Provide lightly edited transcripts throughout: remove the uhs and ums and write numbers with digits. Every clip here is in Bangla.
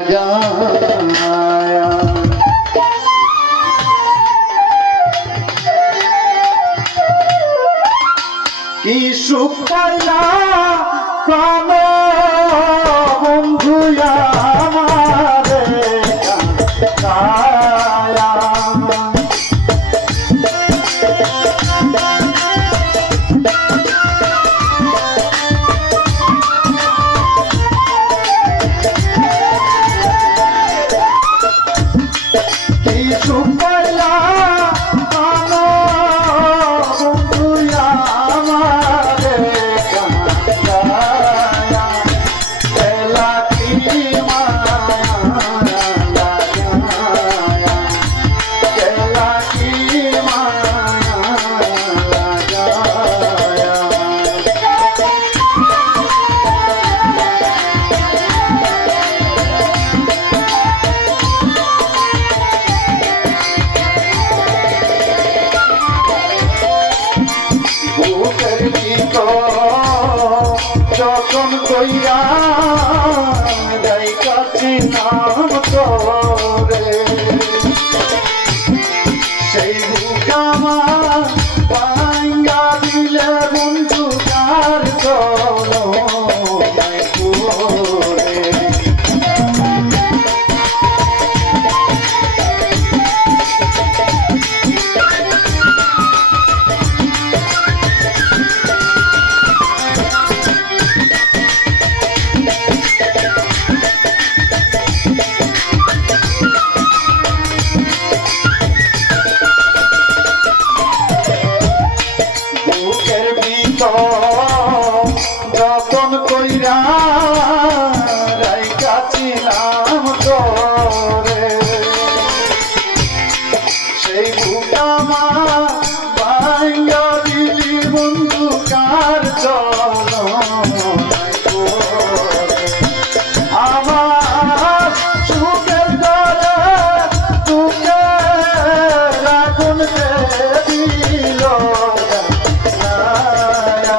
লাগায়া। কি সুখ পাইলা প্রাণ বন্ধু আমারে কায়া। কি সুখ পাইলা প্রাণ বন্ধু আমারে কায়া। এলা কি মায়া লাগায়া, এলা কি মায়া লাগায়া। বুকের ভিতর যখন কইরা যাই কাছে নাম করে, সেই বুক আমার ভাঙ্গা দিলে বন্ধু কার চরণে পড়ে। বুকের ভিতর যতন কইরা রাইখাছিলাম তোরে, সেই বুক আমার ভাঙ্গা দিলি বন্ধু কার চরণে পড়ে। আমার সুখের ঘরে দুঃখের আগুন দিল লাগায়া।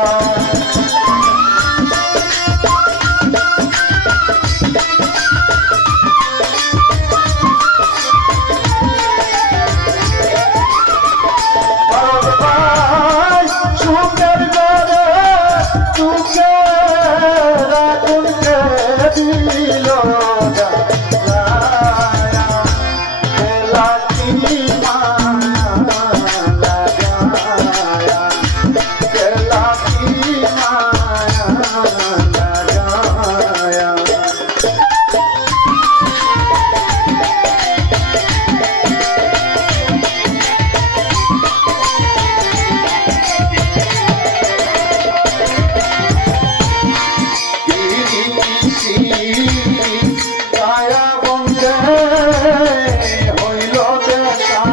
ভাই সুখের ঘরে দুঃখের আগুন দিল লাগায়া। এলা কি মায়া লাগায়া, এলা কি মায়া লাগায়া। কায়া বন্ধে হইল দেখা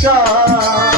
চায়